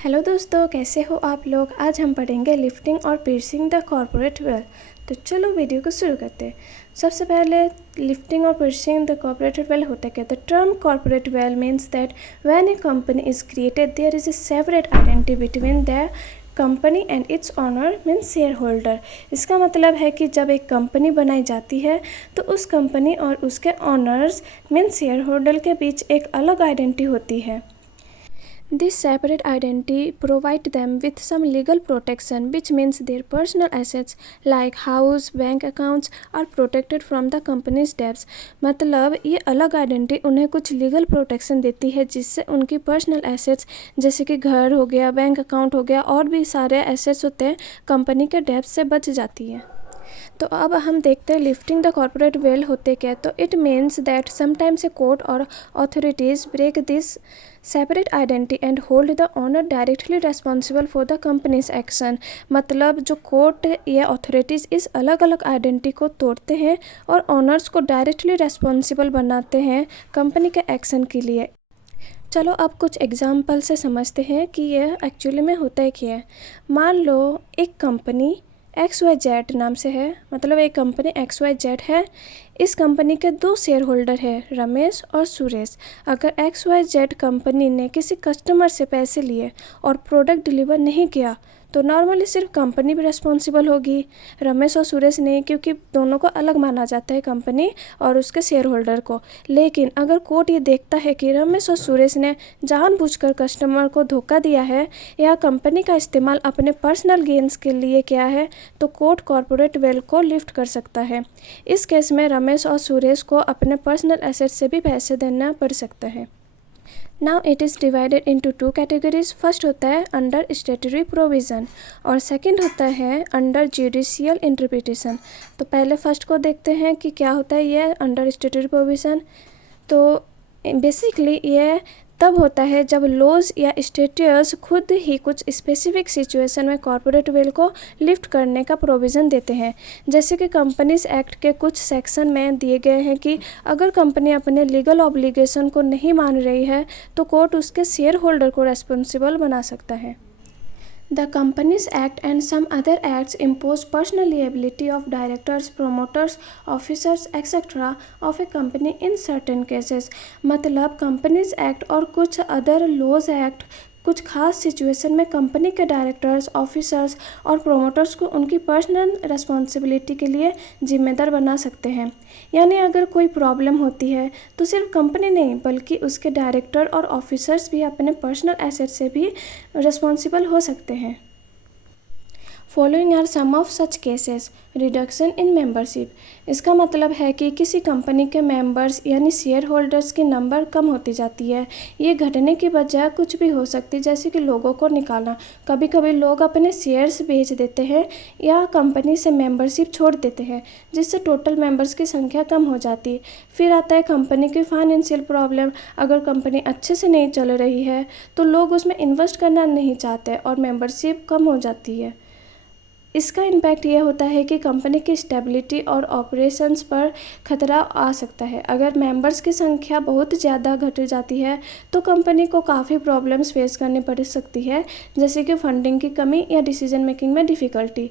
Hello दोस्तों, कैसे हो आप लोग। आज हम पढ़ेंगे लिफ्टिंग और पियर्सिंग द कॉर्पोरेट वेल। तो चलो वीडियो को शुरू करते हैं। सबसे पहले लिफ्टिंग और पियर्सिंग द कॉर्पोरेट वेल होता है क्या। The term corporate veil means that when a company is created there is a separate identity between the company and its owner means share holder. इसका मतलब है कि जब एक कंपनी बनाई जाती है तो उस कंपनी और उसके ऑनर्स मीन्स शेयर होल्डर के बीच एक अलग आइडेंटिटी होती है। This separate identity provide them with some legal protection, which means their personal assets like house, bank accounts are protected from the company's debts। मतलब ये अलग आइडेंटिटी उन्हें कुछ लीगल प्रोटेक्शन देती है जिससे उनकी पर्सनल एसेट्स जैसे कि घर हो गया, बैंक अकाउंट हो गया और भी सारे एसेट्स होते हैं कंपनी के डेब्ट से बच जाती है। तो अब हम देखते हैं लिफ्टिंग द कॉर्पोरेट वेल होते क्या। तो it means that sometimes a court और authorities break this separate identity and hold the owner directly responsible for the company's action. मतलब जो कोर्ट या अथॉरिटीज़ इस अलग अलग आइडेंटिटी को तोड़ते हैं और ऑनर्स को डायरेक्टली रेस्पॉन्सिबल बनाते हैं कंपनी के एक्शन के लिए। चलो अब कुछ एग्जाम्पल से समझते हैं कि यह एक्चुअली में होता है क्या है। मान लो एक कंपनी XYZ नाम से है, मतलब एक कंपनी XYZ है। इस कंपनी के दो शेयर होल्डर हैं, रमेश और सुरेश। अगर XYZ कंपनी ने किसी कस्टमर से पैसे लिए और प्रोडक्ट डिलीवर नहीं किया तो नॉर्मली सिर्फ कंपनी भी रिस्पॉन्सिबल होगी, रमेश और सुरेश नहीं, क्योंकि दोनों को अलग माना जाता है कंपनी और उसके शेयर होल्डर को। लेकिन अगर कोर्ट ये देखता है कि रमेश और सुरेश ने जानबूझकर कस्टमर को धोखा दिया है या कंपनी का इस्तेमाल अपने पर्सनल गेन्स के लिए किया है तो कोर्ट कॉर्पोरेट वेल को लिफ्ट कर सकता है। इस केस में रमेश और सुरेश को अपने पर्सनल एसेट से भी पैसे देना पड़ सकता है। Now it is divided into two categories. First होता है अंडर स्टैट्यूटरी प्रोविज़न और सेकंड होता है अंडर जुडिशियल इंटरप्रिटेशन। तो पहले फर्स्ट को देखते हैं कि क्या होता है ये अंडर स्टैट्यूटरी प्रोविज़न। तो बेसिकली ये तब होता है जब लॉज या स्टेट्यूट्स खुद ही कुछ स्पेसिफिक सिचुएशन में कॉर्पोरेट वेल को लिफ्ट करने का प्रोविज़न देते हैं। जैसे कि कंपनीज एक्ट के कुछ सेक्शन में दिए गए हैं कि अगर कंपनी अपने लीगल ऑब्लिगेशन को नहीं मान रही है तो कोर्ट उसके शेयर होल्डर को रेस्पॉन्सिबल बना सकता है। The Companies Act and some other acts impose personal liability of directors, promoters, officers, etc. of a company in certain cases। मतलब कंपनीज एक्ट और कुछ अदर लॉज एक्ट कुछ खास सिचुएशन में कंपनी के डायरेक्टर्स, ऑफिसर्स और प्रोमोटर्स को उनकी पर्सनल रिस्पॉन्सिबिलिटी के लिए जिम्मेदार बना सकते हैं। यानी अगर कोई प्रॉब्लम होती है तो सिर्फ कंपनी नहीं बल्कि उसके डायरेक्टर और ऑफिसर्स भी अपने पर्सनल एसेट से भी रिस्पॉन्सिबल हो सकते हैं। Following are some of such cases. Reduction in membership. इसका मतलब है कि किसी कंपनी के मेंबर्स यानी शेयर होल्डर्स की नंबर कम होती जाती है। ये घटने की वजह कुछ भी हो सकती है, जैसे कि लोगों को निकालना। कभी कभी लोग अपने शेयर्स बेच देते हैं या कंपनी से मेंबरशिप छोड़ देते हैं जिससे टोटल मेंबर्स की संख्या कम हो जाती है। फिर आता है कंपनी की फाइनेंशियल प्रॉब्लम। अगर कंपनी अच्छे से नहीं चल रही है तो लोग उसमें इन्वेस्ट करना नहीं चाहते और मेंबरशिप कम हो जाती है। इसका इम्पैक्ट ये होता है कि कंपनी की स्टेबिलिटी और ऑपरेशंस पर खतरा आ सकता है। अगर मेंबर्स की संख्या बहुत ज़्यादा घट जाती है तो कंपनी को काफ़ी प्रॉब्लम्स फेस करनी पड़ सकती है, जैसे कि फंडिंग की कमी या डिसीजन मेकिंग में डिफ़िकल्टी।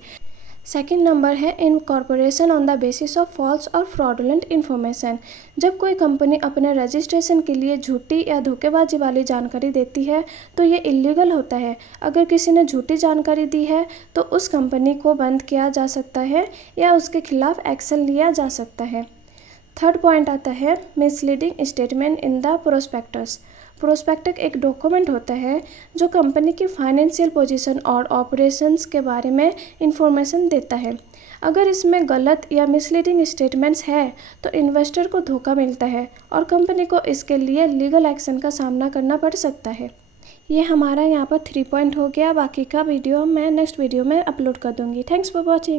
सेकेंड नंबर है incorporation on the basis of false और फ्रॉडुलेंट इन्फॉर्मेशन। जब कोई कंपनी अपने रजिस्ट्रेशन के लिए झूठी या धोखेबाजी वाली जानकारी देती है तो ये इलीगल होता है। अगर किसी ने झूठी जानकारी दी है तो उस कंपनी को बंद किया जा सकता है या उसके खिलाफ एक्शन लिया जा सकता है। थर्ड पॉइंट आता है misleading statement in the prospectus. Prospectus एक डॉक्यूमेंट होता है जो कंपनी की फाइनेंशियल पोजीशन और ऑपरेशंस के बारे में इंफॉर्मेशन देता है। अगर इसमें गलत या मिसलीडिंग स्टेटमेंट्स है तो इन्वेस्टर को धोखा मिलता है और कंपनी को इसके लिए लीगल एक्शन का सामना करना पड़ सकता है। ये हमारा यहाँ पर 3 पॉइंट हो गया। बाकी का वीडियो मैं नेक्स्ट वीडियो में अपलोड कर दूँगी। Thanks for watching.